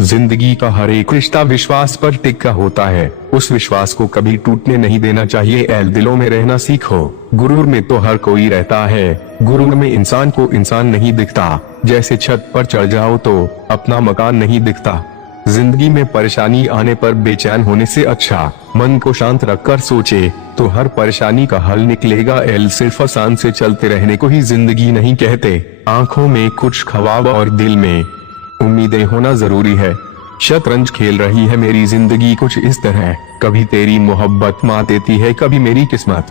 जिंदगी का हर एक रिश्ता विश्वास पर टिका होता है। उस विश्वास को कभी टूटने नहीं देना चाहिए। एल दिलों में रहना सीखो। गुरूर में तो हर कोई रहता है, गुरूर में इंसान को इंसान नहीं दिखता। जैसे छत पर चढ़ जाओ तो अपना मकान नहीं दिखता। जिंदगी में परेशानी आने पर बेचैन होने से अच्छा मन को शांत रखकर सोचे तो हर परेशानी का हल निकलेगा। एल सिर्फ आसान से चलते रहने को ही जिंदगी नहीं कहते। आंखों में कुछ ख्वाब और दिल में उम्मीदें होना जरूरी है। शतरंज खेल रही है मेरी जिंदगी कुछ इस तरह, कभी तेरी मोहब्बत मात देती है, कभी मेरी किस्मत।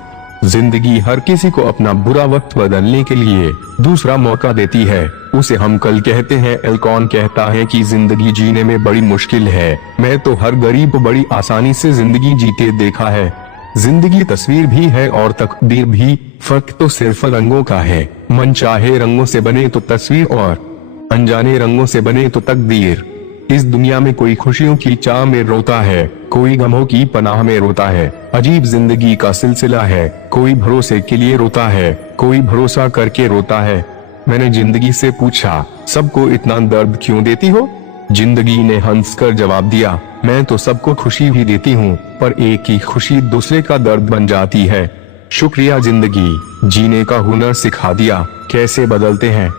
जिंदगी हर किसी को अपना बुरा वक्त बदलने के लिए दूसरा मौका देती है, उसे हम कल कहते हैं। एल कौन कहता है कि जिंदगी जीने में बड़ी मुश्किल है? मैं तो हर गरीब को बड़ी आसानी से जिंदगी जीते देखा है। जिंदगी तस्वीर भी है और तकदीर भी, फर्क तो सिर्फ रंगों का है। मन चाहे रंगों से बने तो तस्वीर और अनजाने रंगों से बने तो तकदीर। इस दुनिया में कोई खुशियों की चाह में रोता है, कोई गमों की पनाह में रोता है। अजीब जिंदगी का सिलसिला है, कोई भरोसे के लिए रोता है, कोई भरोसा करके रोता है। मैंने जिंदगी से पूछा, सबको इतना दर्द क्यों देती हो? जिंदगी ने हंसकर जवाब दिया, मैं तो सबको खुशी भी देती हूँ, पर एक ही खुशी दूसरे का दर्द बन जाती है। शुक्रिया जिंदगी, जीने का हुनर सिखा दिया। कैसे बदलते हैं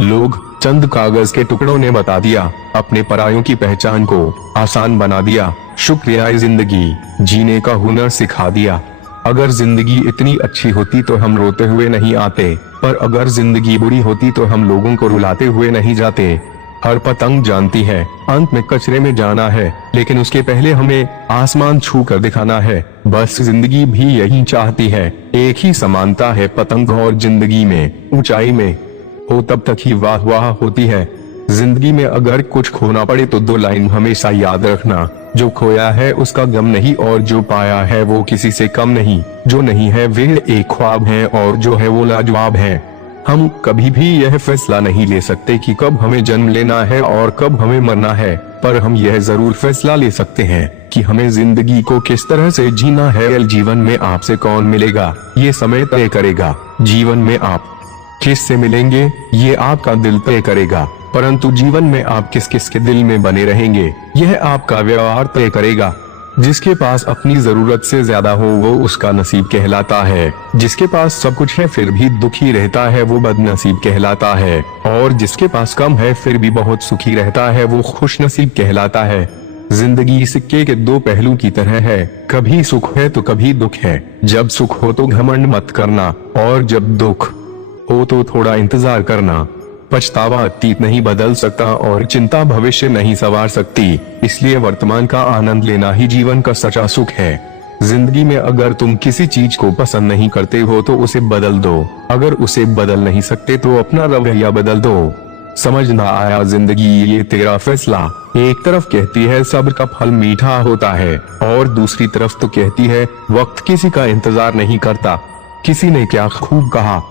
लोग, चंद कागज के टुकड़ों ने बता दिया। अपने परायों की पहचान को आसान बना दिया। शुक्रिया जिंदगी, जीने का हुनर सिखा दिया। अगर जिंदगी इतनी अच्छी होती तो हम रोते हुए नहीं आते, पर अगर जिंदगी बुरी होती तो हम लोगों को रुलाते हुए नहीं जाते। हर पतंग जानती है अंत में कचरे में जाना है, लेकिन उसके पहले हमें आसमान छू कर दिखाना है। बस जिंदगी भी यही चाहती है। एक ही समानता है पतंग और जिंदगी में, ऊंचाई में हो तब तक ही वाह वाह होती है। जिंदगी में अगर कुछ खोना पड़े तो दो लाइन हमेशा याद रखना, जो खोया है उसका गम नहीं और जो पाया है वो किसी से कम नहीं। जो नहीं है वे एक ख्वाब है और जो है वो लाजवाब है। हम कभी भी यह फैसला नहीं ले सकते कि कब हमें जन्म लेना है और कब हमें मरना है, पर हम यह जरूर फैसला ले सकते हैं कि हमें जिंदगी को किस तरह से जीना है। जीवन में आपसे कौन मिलेगा ये समय तय करेगा। जीवन में आप किस से मिलेंगे ये आपका दिल तय करेगा, परंतु जीवन में आप किस किस के दिल में बने रहेंगे यह आपका व्यवहार तय करेगा। जिसके पास अपनी जरूरत से ज्यादा हो वो उसका नसीब कहलाता है। जिसके पास सब कुछ है फिर भी दुखी रहता है वो बदनसीब कहलाता है। और जिसके पास कम है फिर भी बहुत सुखी रहता है वो खुशनसीब कहलाता है। जिंदगी सिक्के के दो पहलू की तरह है, कभी सुख है तो कभी दुख है। जब सुख हो तो घमंड मत करना और जब दुख हो तो थोड़ा इंतजार करना। पछतावा अतीत नहीं बदल सकता और चिंता भविष्य नहीं संवार सकती, इसलिए वर्तमान का आनंद लेना ही जीवन का सच्चा सुख है। जिंदगी में अगर तुम किसी चीज को पसंद नहीं करते हो तो उसे बदल दो, अगर उसे बदल नहीं सकते तो अपना रवैया बदल दो। समझ ना आया जिंदगी ये तेरा फैसला। एक तरफ कहती है सब्र का फल मीठा होता है और दूसरी तरफ तो कहती है वक्त किसी का इंतजार नहीं करता। किसी ने क्या खूब कहा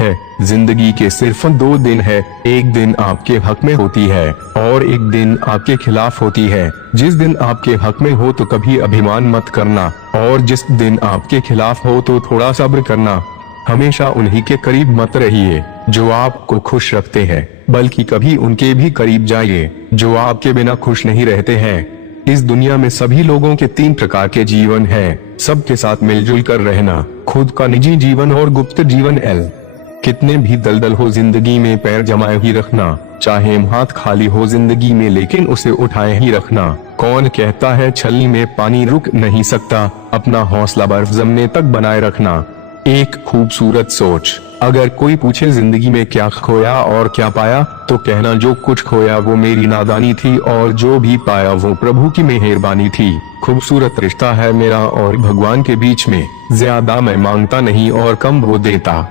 है, जिंदगी के सिर्फ दो दिन है, एक दिन आपके हक में होती है और एक दिन आपके खिलाफ होती है। जिस दिन आपके हक में हो तो कभी अभिमान मत करना और जिस दिन आपके खिलाफ हो तो थोड़ा सब्र करना। हमेशा उन्हीं के करीब मत रहिए जो आपको खुश रखते हैं, बल्कि कभी उनके भी करीब जाइए जो आपके बिना खुश नहीं रहते हैं। इस दुनिया में सभी लोगों के तीन प्रकार के जीवन हैं, सबके साथ मिलजुल कर रहना, खुद का निजी जीवन और गुप्त जीवन। कितने भी दलदल हो जिंदगी में पैर जमाए ही रखना, चाहे हाथ खाली हो जिंदगी में लेकिन उसे उठाए ही रखना। कौन कहता है छलनी में पानी रुक नहीं सकता, अपना हौसला बर्फ जमने तक बनाए रखना। एक खूबसूरत सोच, अगर कोई पूछे जिंदगी में क्या खोया और क्या पाया तो कहना जो कुछ खोया वो मेरी नादानी थी और जो भी पाया वो प्रभु की मेहरबानी थी। खूबसूरत रिश्ता है मेरा और भगवान के बीच में, ज्यादा मैं मांगता नहीं और कम वो देता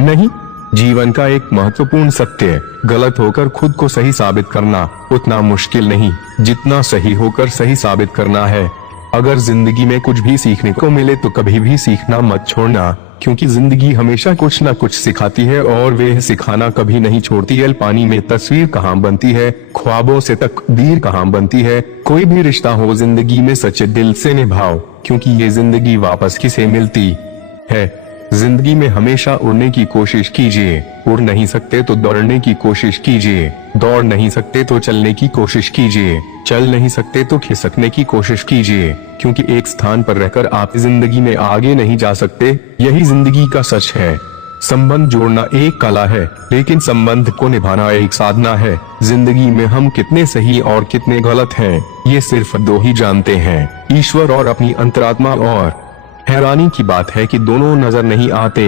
नहीं। जीवन का एक महत्वपूर्ण सत्य, गलत होकर खुद को सही साबित करना उतना मुश्किल नहीं जितना सही होकर सही साबित करना है। अगर जिंदगी में कुछ भी सीखने को मिले तो कभी भी सीखना मत छोड़ना, क्योंकि जिंदगी हमेशा कुछ न कुछ सिखाती है और वे सिखाना कभी नहीं छोड़ती है। पानी में तस्वीर कहाँ बनती है, ख्वाबों से तकदीर कहाँ बनती है। कोई भी रिश्ता हो जिंदगी में सच्चे दिल से निभाओ, क्योंकि ये जिंदगी वापस किसे मिलती है। जिंदगी में हमेशा उड़ने की कोशिश कीजिए। उड़ नहीं सकते तो दौड़ने की कोशिश कीजिए। दौड़ नहीं सकते तो चलने की कोशिश कीजिए। चल नहीं सकते तो खिसकने की कोशिश कीजिए, क्योंकि एक स्थान पर रहकर आप जिंदगी में आगे नहीं जा सकते। यही जिंदगी का सच है। संबंध जोड़ना एक कला है, लेकिन संबंध को निभाना एक साधना है। जिंदगी में हम कितने सही और कितने गलत हैं, ये सिर्फ दो ही जानते हैं, ईश्वर और अपनी अंतरात्मा। और हैरानी की बात है कि दोनों नजर नहीं आते।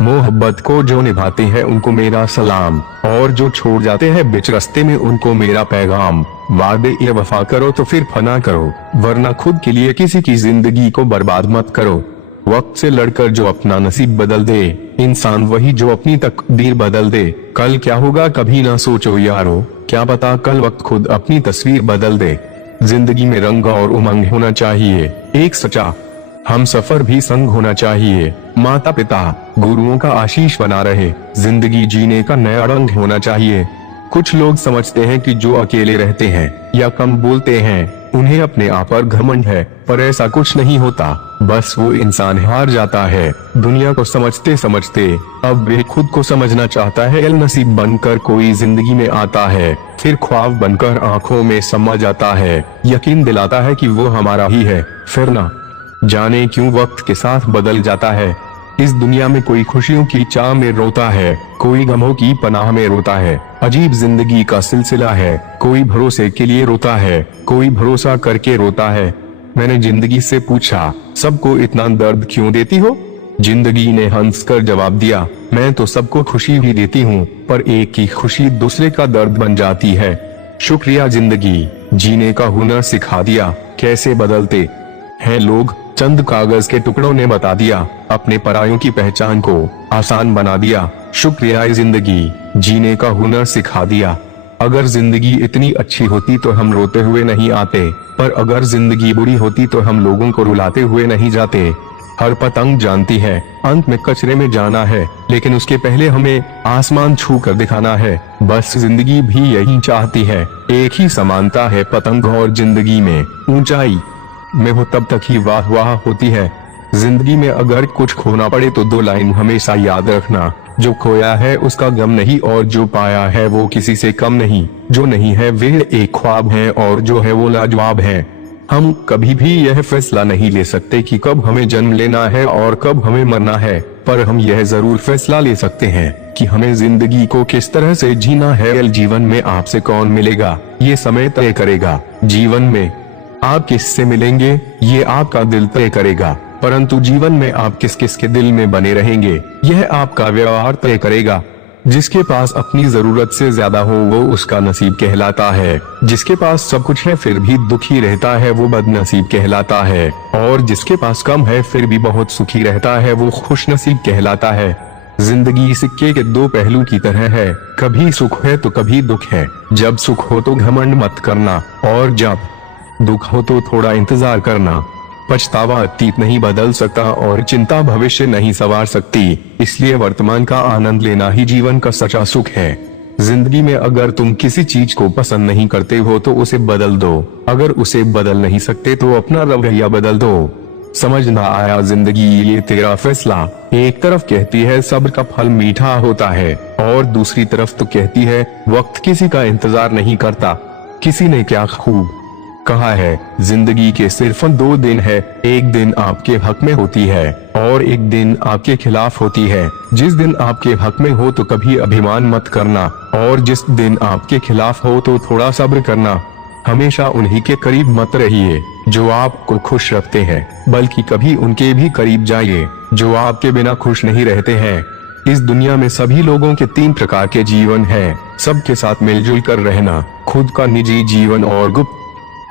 मोहब्बत को जो निभाते हैं उनको मेरा सलाम, और जो छोड़ जाते हैं बीच रास्ते में उनको मेरा पैगाम। वादे ये वफा करो तो फिर फना करो, वरना खुद के लिए किसी की जिंदगी को बर्बाद मत करो। वक्त से लड़कर जो अपना नसीब बदल दे, इंसान वही जो अपनी तकदीर बदल दे। कल क्या होगा कभी ना सोचो यारो, क्या पता कल वक्त खुद अपनी तस्वीर बदल दे। जिंदगी में रंग और उमंग होना चाहिए, एक सच्चा हम सफर भी संग होना चाहिए। माता पिता गुरुओं का आशीष बना रहे, जिंदगी जीने का नया रंग होना चाहिए। कुछ लोग समझते हैं कि जो अकेले रहते हैं या कम बोलते हैं उन्हें अपने आप पर घमंड है, पर ऐसा कुछ नहीं होता। बस वो इंसान हार जाता है। दुनिया को समझते समझते अब वे खुद को समझना चाहता है। नसीब बनकर कोई जिंदगी में आता है, फिर ख्वाब बनकर आंखों में समा जाता है, यकीन दिलाता है कि वो हमारा ही है। फिर ना जाने क्यों वक्त के साथ बदल जाता है। इस दुनिया में कोई खुशियों की चाह में रोता है, कोई गमों की पनाह में रोता है। अजीब जिंदगी का सिलसिला है, कोई भरोसे के लिए रोता है, कोई भरोसा करके रोता है। मैंने जिंदगी से पूछा, सबको इतना दर्द क्यों देती हो? जिंदगी ने हंसकर जवाब दिया, मैं तो सबको खुशी भी देती हूँ, पर एक की खुशी दूसरे का दर्द बन जाती है। शुक्रिया जिंदगी, जीने का हुनर सिखा दिया। कैसे बदलते हैं लोग, चंद कागज के टुकड़ों ने बता दिया। अपने परायों की पहचान को आसान बना दिया। शुक्रिया जिंदगी, जीने का हुनर सिखा दिया। अगर जिंदगी इतनी अच्छी होती तो हम रोते हुए नहीं आते, पर अगर जिंदगी बुरी होती तो हम लोगों को रुलाते हुए नहीं जाते। हर पतंग जानती है अंत में कचरे में जाना है, लेकिन उसके पहले हमें आसमान छू कर दिखाना है। बस जिंदगी भी यही चाहती है। एक ही समानता है पतंग और जिंदगी में, ऊंचाई में हो तब तक ही वाह वाह होती है। जिंदगी में अगर कुछ खोना पड़े तो दो लाइन हमेशा याद रखना, जो खोया है उसका गम नहीं, और जो पाया है वो किसी से कम नहीं। जो नहीं है वह एक ख्वाब है, और जो है वो लाजवाब है। हम कभी भी यह फैसला नहीं ले सकते कि कब हमें जन्म लेना है और कब हमें मरना है, पर हम यह जरूर फैसला ले सकते हैं कि हमें जिंदगी को किस तरह से जीना है। जीवन में आपसे कौन मिलेगा ये समय तय करेगा। जीवन में आप किससे मिलेंगे ये आपका दिल तय करेगा, परंतु जीवन में आप किस किस के दिल में बने रहेंगे यह आपका व्यवहार तय करेगा। जिसके पास अपनी जरूरत से ज्यादा हो वो उसका नसीब कहलाता है। जिसके पास सब कुछ है फिर भी दुखी रहता है वो बदनसीब कहलाता है। और जिसके पास कम है फिर भी बहुत सुखी रहता है वो खुशनसीब कहलाता है। जिंदगी सिक्के के दो पहलू की तरह है, कभी सुख है तो कभी दुख है। जब सुख हो तो घमंड मत करना, और जब दुख हो तो थोड़ा इंतजार करना। पछतावा अतीत नहीं बदल सकता और चिंता भविष्य नहीं संवार सकती, इसलिए वर्तमान का आनंद लेना ही जीवन का सच्चा सुख है। जिंदगी में अगर तुम किसी चीज को पसंद नहीं करते हो तो उसे बदल दो, अगर उसे बदल नहीं सकते तो अपना रवैया बदल दो। समझ ना आया जिंदगी ये तेरा फैसला। एक तरफ कहती है सब्र का फल मीठा होता है, और दूसरी तरफ तो कहती है वक्त किसी का इंतजार नहीं करता। किसी ने क्या खूब कहा है, जिंदगी के सिर्फ दो दिन है, एक दिन आपके हक में होती है और एक दिन आपके खिलाफ होती है। जिस दिन आपके हक में हो तो कभी अभिमान मत करना, और जिस दिन आपके खिलाफ हो तो थोड़ा सब्र करना। हमेशा उन्हीं के करीब मत रहिए जो आपको खुश रखते हैं, बल्कि कभी उनके भी करीब जाइए जो आपके बिना खुश नहीं रहते हैं। इस दुनिया में सभी लोगों के तीन प्रकार के जीवन हैं, सबके साथ मिलजुल कर रहना, खुद का निजी जीवन और गुप्त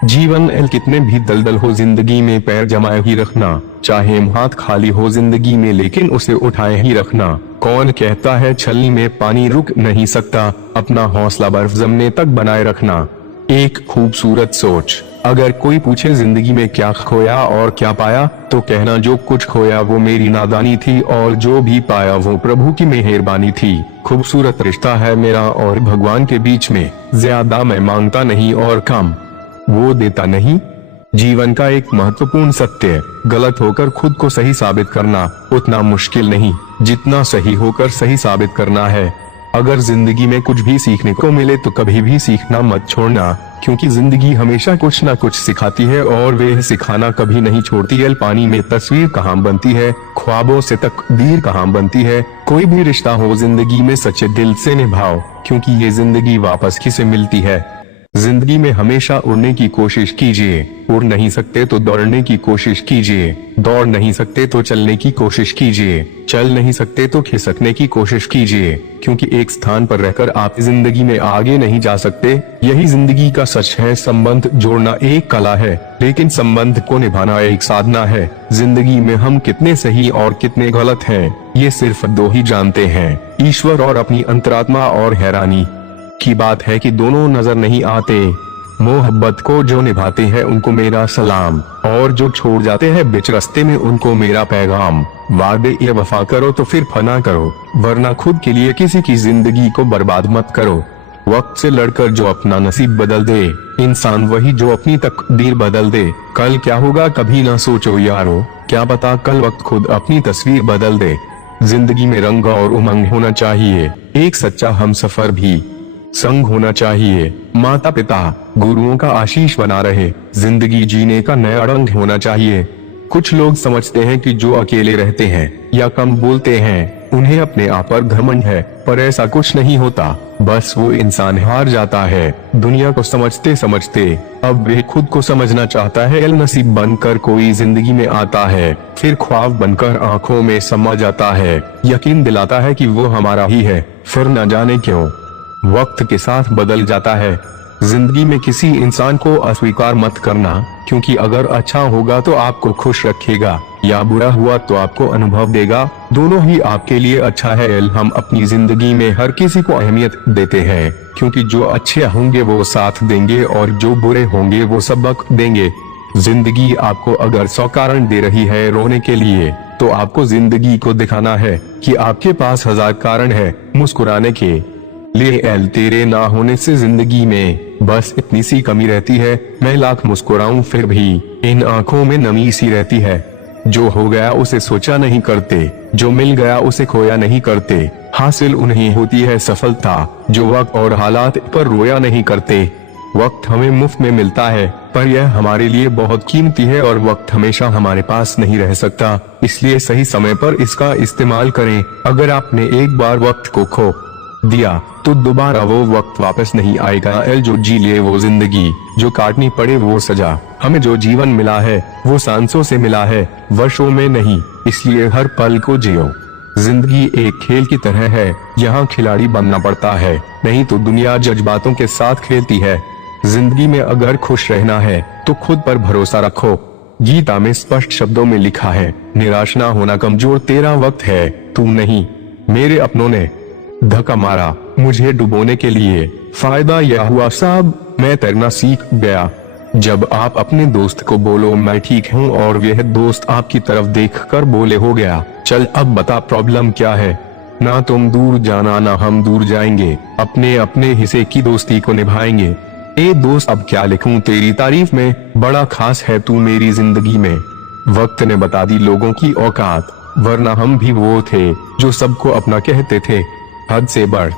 जीवन। कितने भी दलदल हो जिंदगी में पैर जमाए ही रखना, चाहे हाथ खाली हो जिंदगी में लेकिन उसे उठाए ही रखना। कौन कहता है छलनी में पानी रुक नहीं सकता, अपना हौसला बर्फ जमने तक बनाए रखना। एक खूबसूरत सोच, अगर कोई पूछे जिंदगी में क्या खोया और क्या पाया, तो कहना जो कुछ खोया वो मेरी नादानी थी, और जो भी पाया वो प्रभु की मेहरबानी थी। खूबसूरत रिश्ता है मेरा और भगवान के बीच में, ज्यादा मैं मांगता नहीं और कम वो देता नहीं। जीवन का एक महत्वपूर्ण सत्य, गलत होकर खुद को सही साबित करना उतना मुश्किल नहीं जितना सही होकर सही साबित करना है। अगर जिंदगी में कुछ भी सीखने को मिले तो कभी भी सीखना मत छोड़ना, क्योंकि जिंदगी हमेशा कुछ ना कुछ सिखाती है और वे सिखाना कभी नहीं छोड़ती है। पानी में तस्वीर कहाँ बनती है, ख्वाबों से तकदीर कहाँ बनती है। कोई भी रिश्ता हो जिंदगी में सच्चे दिल से निभाओ, क्योंकि ये जिंदगी वापस किसे मिलती है। जिंदगी में हमेशा उड़ने की कोशिश कीजिए, उड़ नहीं सकते तो दौड़ने की कोशिश कीजिए, दौड़ नहीं सकते तो चलने की कोशिश कीजिए, चल नहीं सकते तो खिसकने की कोशिश कीजिए, क्योंकि एक स्थान पर रहकर आप जिंदगी में आगे नहीं जा सकते। यही जिंदगी का सच है। संबंध जोड़ना एक कला है, लेकिन संबंध को निभाना एक साधना है। जिंदगी में हम कितने सही और कितने गलत हैं, ये सिर्फ दो ही जानते हैं, ईश्वर और अपनी अंतरात्मा। और हैरानी की बात है कि दोनों नजर नहीं आते। मोहब्बत को जो निभाते हैं उनको मेरा सलाम, और जो छोड़ जाते हैं बीच रास्ते में उनको मेरा पैगाम। वादे ये वफा करो तो फिर फना करो, वरना खुद के लिए किसी की जिंदगी को बर्बाद मत करो। वक्त से लड़कर जो अपना नसीब बदल दे, इंसान वही जो अपनी तकदीर बदल दे। कल क्या होगा कभी ना सोचो यारो, क्या पता कल वक्त खुद अपनी तस्वीर बदल दे। जिंदगी में रंग और उमंग होना चाहिए, एक सच्चा हमसफर भी संग होना चाहिए। माता पिता गुरुओं का आशीष बना रहे, जिंदगी जीने का नया रंग होना चाहिए। कुछ लोग समझते हैं कि जो अकेले रहते हैं या कम बोलते हैं उन्हें अपने आप पर घमंड है, पर ऐसा कुछ नहीं होता। बस वो इंसान हार जाता है। दुनिया को समझते समझते अब वे खुद को समझना चाहता है। नसीब बनकर कोई जिंदगी में आता है, फिर ख्वाब बनकर आंखों में समा जाता है, यकीन दिलाता है कि वो हमारा ही है, फिर न जाने क्यों वक्त के साथ बदल जाता है। जिंदगी में किसी इंसान को अस्वीकार मत करना, क्योंकि अगर अच्छा होगा तो आपको खुश रखेगा, या बुरा हुआ तो आपको अनुभव देगा। दोनों ही आपके लिए अच्छा है। हम अपनी जिंदगी में हर किसी को अहमियत देते हैं, क्योंकि जो अच्छे होंगे वो साथ देंगे और जो बुरे होंगे वो सबक देंगे। जिंदगी आपको अगर 100 कारण दे रही है रोने के लिए, तो आपको जिंदगी को दिखाना है कि आपके पास 1000 कारण है मुस्कुराने के लिए। तेरे ना होने से जिंदगी में बस इतनी सी कमी रहती है, मैं लाख मुस्कुराऊं फिर भी इन आंखों में नमी सी रहती है। जो हो गया उसे सोचा नहीं करते, जो मिल गया उसे खोया नहीं करते। हासिल उन्हें होती है सफलता जो वक्त और हालात पर रोया नहीं करते। वक्त हमें मुफ्त में मिलता है, पर यह हमारे लिए बहुत कीमती है, और वक्त हमेशा हमारे पास नहीं रह सकता, इसलिए सही समय पर इसका इस्तेमाल करें। अगर आपने एक बार वक्त को खो दिया तो दोबारा वो वक्त वापस नहीं आएगा। जो जी ले वो जिंदगी, जो काटनी पड़े वो सजा। हमें जो जीवन मिला है वो सांसों से मिला है, वर्षों में नहीं, इसलिए हर पल को जियो। जिंदगी एक खेल की तरह है, यहाँ खिलाड़ी बनना पड़ता है, नहीं तो दुनिया जज्बातों के साथ खेलती है। जिंदगी में अगर खुश रहना है तो खुद पर भरोसा रखो। गीता में स्पष्ट शब्दों में लिखा है, निराश ना होना कमजोर तेरा वक्त है, तू नहीं। मेरे अपनों ने धक्का मारा मुझे डुबोने के लिए, फायदा यह हुआ साहब मैं तैरना सीख गया। जब आप अपने दोस्त को बोलो मैं ठीक हूँ और वह दोस्त आपकी तरफ देखकर बोले हो गया, चल अब बता प्रॉब्लम क्या है। ना तुम दूर जाना ना हम दूर जाएंगे, अपने अपने हिस्से की दोस्ती को निभाएंगे। ए दोस्त अब क्या लिखूं तेरी तारीफ में, बड़ा खास है तू मेरी जिंदगी में। वक्त ने बता दी लोगों की औकात, वरना हम भी वो थे जो सबको अपना कहते थे। हद से बढ़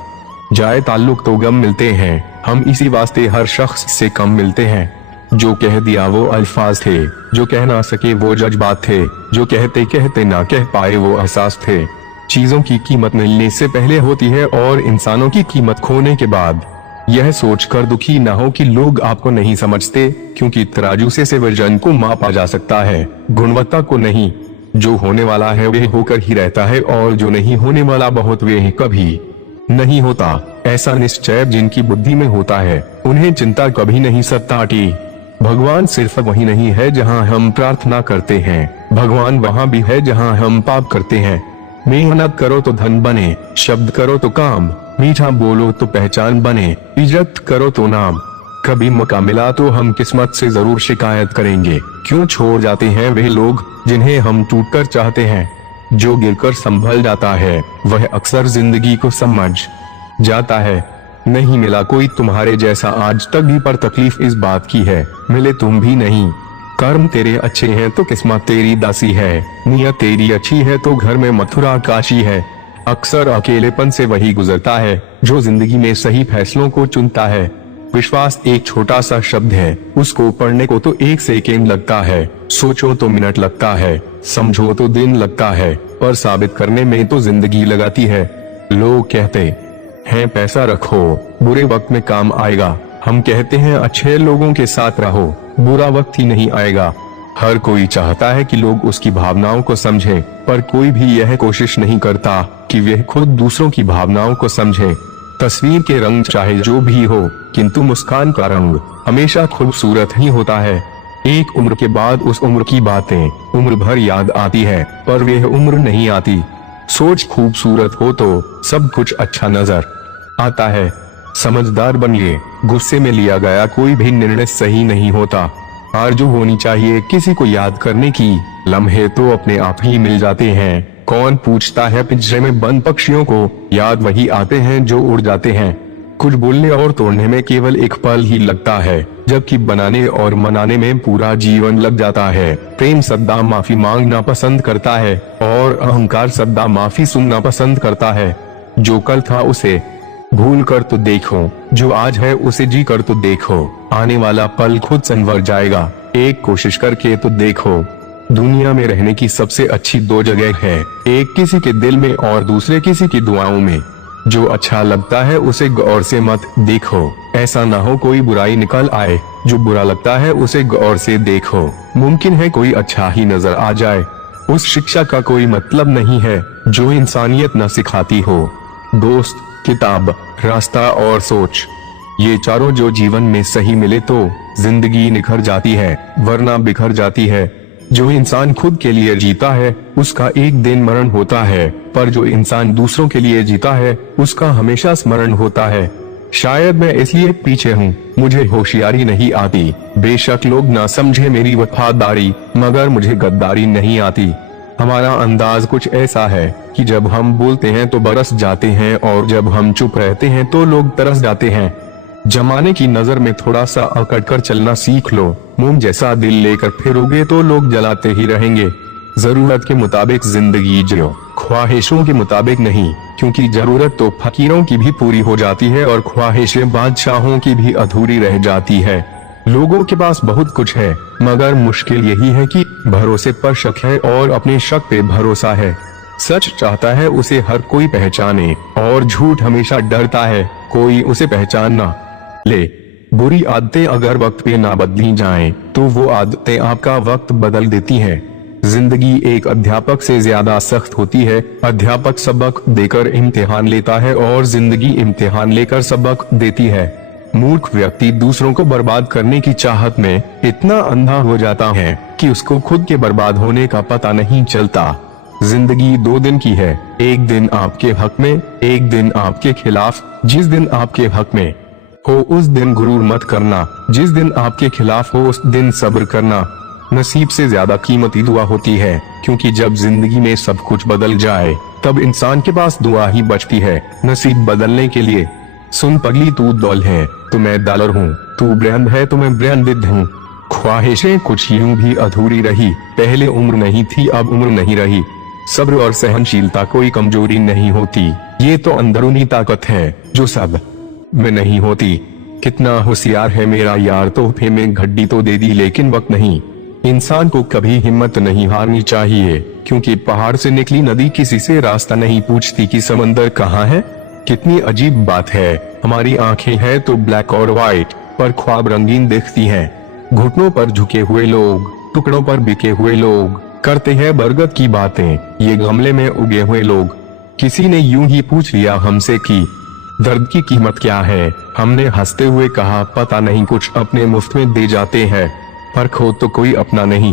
जाए ताल्लुक तो गम मिलते हैं, हम इसी वास्ते हर शख्स से कम मिलते हैं। जो कह दिया वो अल्फाज थे, जो कह ना सके वो जज्बात थे, जो कहते कहते ना कह पाए वो एहसास थे। चीजों की कीमत मिलने से पहले होती है और इंसानों की कीमत खोने के बाद। यह सोचकर दुखी ना हो कि लोग आपको नहीं समझते, क्योंकि तराजू से वजन को मापा जा सकता है, गुणवत्ता को नहीं। जो होने वाला है वह होकर ही रहता है, और जो नहीं होने वाला बहुत वह कभी नहीं होता। ऐसा निश्चय जिनकी बुद्धि में होता है उन्हें चिंता कभी नहीं सताती। भगवान सिर्फ वही नहीं है जहां हम प्रार्थना करते हैं, भगवान वहां भी है जहां हम पाप करते हैं। मेहनत करो तो धन बने, शब्द करो तो काम, मीठा बोलो तो पहचान बने, इज्जत करो तो नाम। कभी मौका मिला तो हम किस्मत से जरूर शिकायत करेंगे, क्यों छोड़ जाते हैं वे लोग जिन्हें हम टूटकर चाहते हैं। जो गिरकर संभल जाता है वह अक्सर जिंदगी को समझ जाता है। नहीं मिला कोई तुम्हारे जैसा आज तक भी, पर तकलीफ इस बात की है मिले तुम भी नहीं। कर्म तेरे अच्छे हैं तो किस्मत तेरी दासी है, नियत तेरी अच्छी है तो घर में मथुरा काशी है। अक्सर अकेलेपन से वही गुजरता है जो जिंदगी में सही फैसलों को चुनता है। विश्वास एक छोटा सा शब्द है, उसको पढ़ने को तो 1 सेकेंड लगता है, सोचो तो मिनट लगता है, समझो तो दिन लगता है, पर साबित करने में तो जिंदगी लगाती है। लोग कहते हैं पैसा रखो, बुरे वक्त में काम आएगा। हम कहते हैं अच्छे लोगों के साथ रहो, बुरा वक्त ही नहीं आएगा। हर कोई चाहता है कि लोग उसकी भावनाओं को समझें, पर कोई भी यह कोशिश नहीं करता कि वह खुद दूसरों की भावनाओं को समझे। तस्वीर के रंग चाहे जो भी हो, किंतु मुस्कान का रंग हमेशा खूबसूरत ही होता है। एक उम्र के बाद उस उम्र की बातें उम्र भर याद आती है, पर वह उम्र नहीं आती। सोच खूबसूरत हो तो सब कुछ अच्छा नजर आता है। समझदार बनिए, गुस्से में लिया गया कोई भी निर्णय सही नहीं होता। आरज़ू होनी चाहिए किसी को याद करने की, लम्हे तो अपने आप ही मिल जाते हैं। कौन पूछता है पिंजरे में बंद पक्षियों को, याद वही आते हैं जो उड़ जाते हैं। कुछ बोलने और तोड़ने में केवल एक पल ही लगता है, जबकि बनाने और मनाने में पूरा जीवन लग जाता है। प्रेम सदा माफी मांगना पसंद करता है और अहंकार सदा माफी सुनना पसंद करता है। जो कल था उसे भूल कर तो देखो, जो आज है उसे जी कर तो देखो, आने वाला पल खुद संवर जाएगा। एक कोशिश करके तो देखो। दुनिया में रहने की सबसे अच्छी 2 जगह है, एक किसी के दिल में और दूसरे किसी की दुआओं में। जो अच्छा लगता है उसे गौर से मत देखो, ऐसा ना हो कोई बुराई निकल आए। जो बुरा लगता है उसे गौर से देखो, मुमकिन है कोई अच्छा ही नजर आ जाए। उस शिक्षा का कोई मतलब नहीं है जो इंसानियत न सिखाती हो। दोस्त, किताब, रास्ता और सोच, ये चारों जो जीवन में सही मिले तो जिंदगी निखर जाती है, वरना बिखर जाती है। जो इंसान खुद के लिए जीता है उसका एक दिन मरण होता है, पर जो इंसान दूसरों के लिए जीता है उसका हमेशा स्मरण होता है। शायद मैं इसलिए पीछे हूँ, मुझे होशियारी नहीं आती। बेशक लोग ना समझे मेरी वफादारी, मगर मुझे गद्दारी नहीं आती। हमारा अंदाज कुछ ऐसा है कि जब हम बोलते हैं तो बरस जाते हैं, और जब हम चुप रहते हैं तो लोग तरस जाते हैं। जमाने की नजर में थोड़ा सा अकड़ कर चलना सीख लो। मोम जैसा दिल लेकर फिरोगे तो लोग जलाते ही रहेंगे। जरूरत के मुताबिक जिंदगी जियो, ख्वाहिशों के मुताबिक नहीं, क्योंकि जरूरत तो फकीरों की भी पूरी हो जाती है और ख्वाहिशें बादशाहों की भी अधूरी रह जाती है। लोगों के पास बहुत कुछ है, मगर मुश्किल यही है कि भरोसे पर शक है और अपने शक पे भरोसा है। सच चाहता है उसे हर कोई पहचाने, और झूठ हमेशा डरता है कोई उसे पहचान ना ले। बुरी आदतें अगर वक्त पे ना बदली जाएं, तो वो आदतें आपका वक्त बदल देती हैं। जिंदगी एक अध्यापक से ज्यादा सख्त होती है। अध्यापक सबक देकर इम्तिहान लेता है और जिंदगी इम्तिहान लेकर सबक देती है। मूर्ख व्यक्ति दूसरों को बर्बाद करने की चाहत में इतना अंधा हो जाता है कि उसको खुद के बर्बाद होने का पता नहीं चलता। जिंदगी 2 दिन की है, एक दिन आपके हक में, एक दिन आपके खिलाफ। जिस दिन आपके हक में हो उस दिन गुरूर मत करना, जिस दिन आपके खिलाफ हो उस दिन सब्र करना। नसीब से ज्यादा कीमती दुआ होती है, क्योंकि जब जिंदगी में सब कुछ बदल जाए तब इंसान के पास दुआ ही बचती है नसीब बदलने के लिए। सुन पगली, तू डॉल है तो मैं डॉलर हूँ, तू ब्रांड है तो मैं ब्रांडेड हूँ। ख्वाहिशें कुछ यूं भी अधूरी रही, पहले उम्र नहीं थी अब उम्र नहीं रही। सब्र और सहनशीलता कोई कमजोरी नहीं होती, ये तो अंदरूनी ताकत है जो सब में नहीं होती। कितना होशियार है मेरा यार, तोहफे में घड्डी तो दे दी लेकिन वक्त नहीं। इंसान को कभी हिम्मत नहीं हारनी चाहिए, क्योंकि पहाड़ से निकली नदी किसी से रास्ता नहीं पूछती कि समंदर कहाँ है। कितनी अजीब बात है, हमारी आंखें हैं तो ब्लैक और व्हाइट, पर ख्वाब रंगीन दिखती हैं। घुटनों पर झुके हुए लोग, टुकड़ों पर बिके हुए लोग करते हैं बरगद की बातें, ये गमले में उगे हुए लोग। किसी ने यूं ही पूछ लिया हमसे कि दर्द की कीमत क्या है, हमने हंसते हुए कहा पता नहीं, कुछ अपने मुफ्त में दे जाते हैं, पर खो तो कोई अपना नहीं।